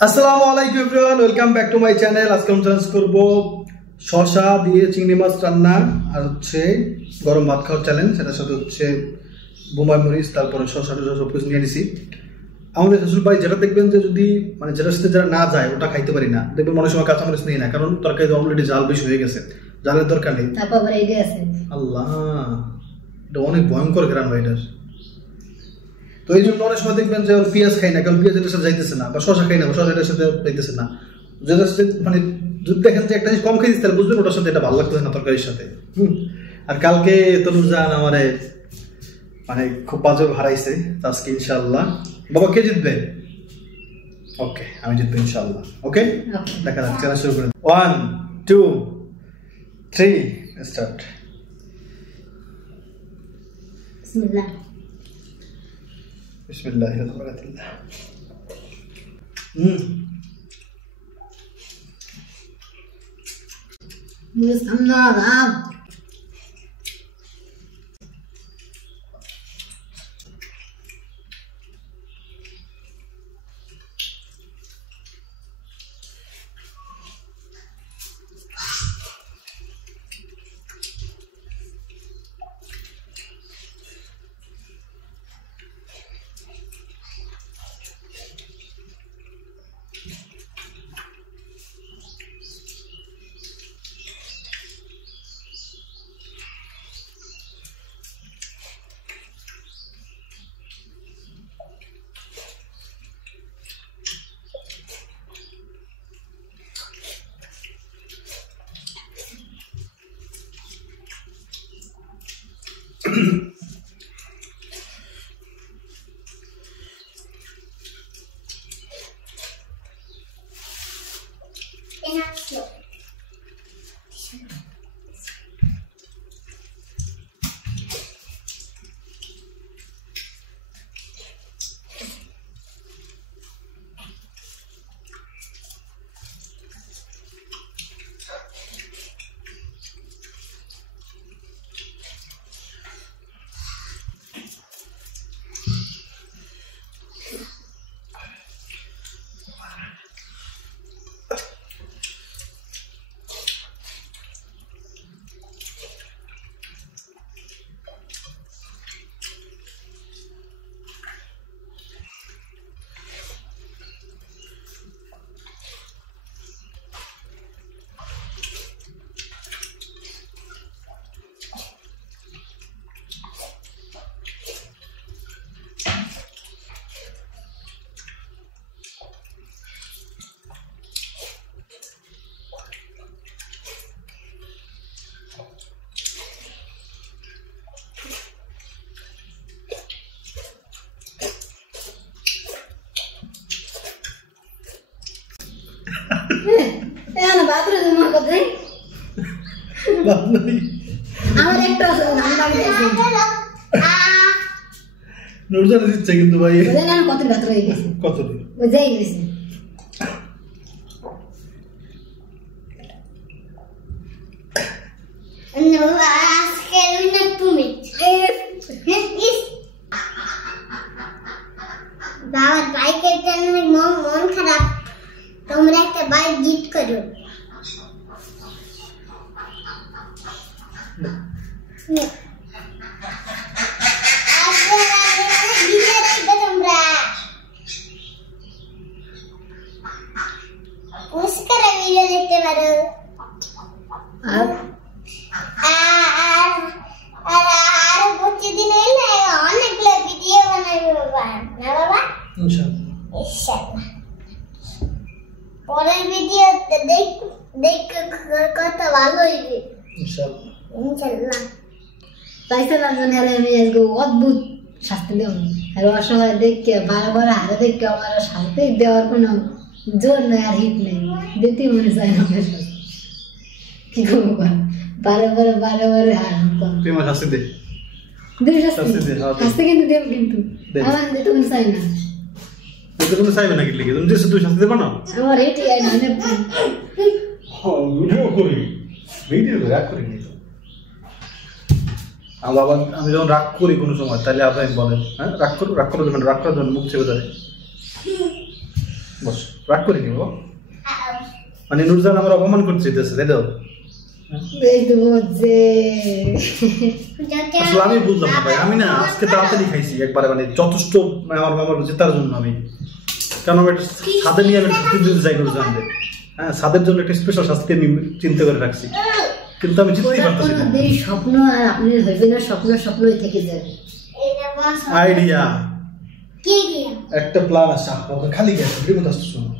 আসসালামু আলাইকুম everyone, welcome back to my channel. আজকে আমি চ্যালেঞ্জ করব শসা দিয়ে চিংড়ি মাছ রান্না আর হচ্ছে গরম ভাত খাওয়ার চ্যালেঞ্জ। এটার সাথে হচ্ছে বোম্বাই মরিচ, তারপরে শসা সব কিছু নিয়ে নিছি। আমাদের শ্বশুর ভাই যেটা দেখবেন যে যদি মানে যেটার সাথে যারা না যায় ওটা খাইতে পারি না, দেখবেন অনেক সময় কাঁচামরিচ নেই না, কারণ তরকারি অলরেডি জাল বেশি হয়ে গেছে, জালের দরকার নেই। আল্লাহ, এটা অনেক ভয়ঙ্কর গ্রাম হয় এটার। তো এই জন্য অনেক সময় দেখবেন যে পেঁয়াজ খাই না, কারণ পেঁয়াজ এটার সাথে যাইতেছে না, বা শসা খাই না, বা শসা এটার সাথে যাইতেছে না। যেটার সাথে মানে যদি দেখেন যে একটা জিনিস কম খাইছিস তাহলে বুঝবেন ওটার সাথে এটা ভালো লাগতেছে না তরকারির সাথে। আর কালকে তনুজান আমারে মানে খুব বাজে হারাইছে, আজকে ইনশাআল্লাহ বাবা কে জিতবে? ওকে, আমি জিতবো ইনশাআল্লাহ। ওকে, দেখা যাক, চ্যালেঞ্জ শুরু করেন। 1 2 3 স্টার্ট। বিসমিল্লাহ বিসমিল্লাহির রহমানির রহিম। নুরজান দিচ্ছে কিন্তু ভাই কত রাত হয়ে গেছে, কত বুঝাই গেছে। বাবার বাইকের জন্য মন খারাপ, তোমরা একটা বাইক গিফট করো। ভিডিও দেখতে পারো আর প্রতিদিন এলে অনেকগুলো ভিডিও বানাবো বাবা, না বাবা? ইনশাআল্লাহ পরের ভিডিও দেখ কত ভালো হইবে ইনশাআল্লাহ ইনশাআল্লাহ। তাইছে না জানি আর আমি আজকে অদ্ভুত শাস্তি দেব, আর অসহায় দেখে বারবার হারে দেখে আমার শাস্তি দেওয়ার কোনো জোর নেই আর হিট নেই, দিতে মনে চায় না। কি করবো, বারে বারে হার শাস্তি দে, শাস্তি কিন্তু দেব, কিন্তু আমার দিতে মনে চাই না। তুমি চাইবে নাকি লিখে তুমি তুই শাস্তি দেবো না? আমার এটি ভিডিও করি, ভিডিও রাগ করি নি বাবা। আমি যখন রাগ করি কোনো সময় তাহলে আপনি বলেন, হ্যাঁ রাগ করার জন্য মুখ চেপে ধরে বস, রাগ করে নিব। মানে নুরজান আমার অপমান করতে চাইতেছে, তাই তো? এই তো বলছে আসলে আমি বুঝলাম না ভাই, আমি না আজকে তাড়াতাড়ি খাইছি একবারে, মানে যথেষ্ট আমার জেতার জন্য আমি, কারণ আমি একটা ছাদে নিয়ে আমি শাস্তি দিতে চাই নুরজানকে। হ্যাঁ, ছাদের জন্য একটা স্পেশাল শাস্তি আমি চিন্তা করে রাখছি, কিন্তু আমি জিততেই পারতেছি না। স্বপ্ন আর আপনি হইবে না, স্বপ্নই থেকে যাবে। আইডিয়া, কি দিয়া একটা প্ল্যান আছে, আপনার খালি গেছে বিপদ আসছে। শোনো,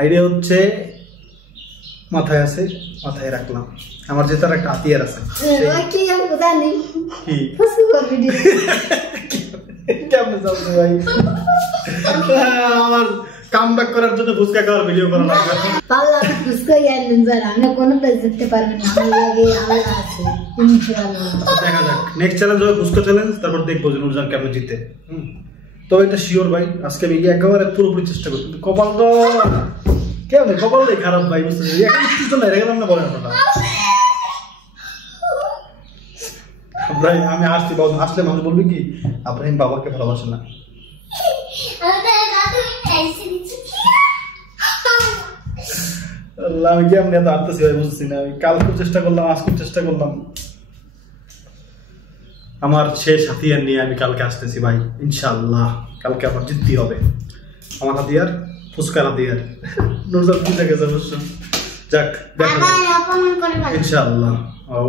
আইডিয়া হচ্ছে মাথায় আছে, মাথায় রাখলাম। আমার জেতার একটা হাতিয়ার আছে। কি আমি জানি কি ফুসু করবি দি কেমন যাচ্ছে ভাই? আমার কামব্যাক করার জন্য ফুচকা খাওয়ার ভিডিও করা লাগবে। পাল্লা ফুসকা ইয়ান যারা আমি কোনো প্লেস জিততে পারবে না, আমার লাগে আল্লাহ আছে ইনশাআল্লাহ। দেখা যাক, নেক্সট চ্যালেঞ্জ হবে ফুচকা চ্যালেঞ্জ, তারপর দেখবো যে নুরজান কেমন জিতে। তো এটা শিওর ভাই, আজকে আমি একেবারে পুরোপুরি চেষ্টা করছি। কপালটা কেমন, কপালটাই খারাপ ভাই, বুঝতে পারছি। এখন কিছু না রেখে না, বলেন আপনারা ভাই। আমি আসছি, আসলে মানুষ বলবে কি আপনি বাবাকে ভালোবাসেন না। আল্লাহ, আমি কেমন এত আনতেছি ভাই, বুঝতেছি না। আমি কালকে চেষ্টা করলাম, আজকে চেষ্টা করলাম। আমার শেষ হাতিয়ার নিয়ে আমি কালকে আসতেছি ভাই, ইনশাআল্লাহ। কালকে আমার জিততে হবে। আমার হাতিয়ার ফুচকার হাতিয়ার। নুরজান জিতে গেছে অবশ্য। যাক, দেখা যাক অপমান করবেন ইনশাআল্লাহ।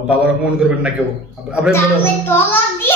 বাবার অপমান করবেন না কেউ। আপনি তলব দিয়ে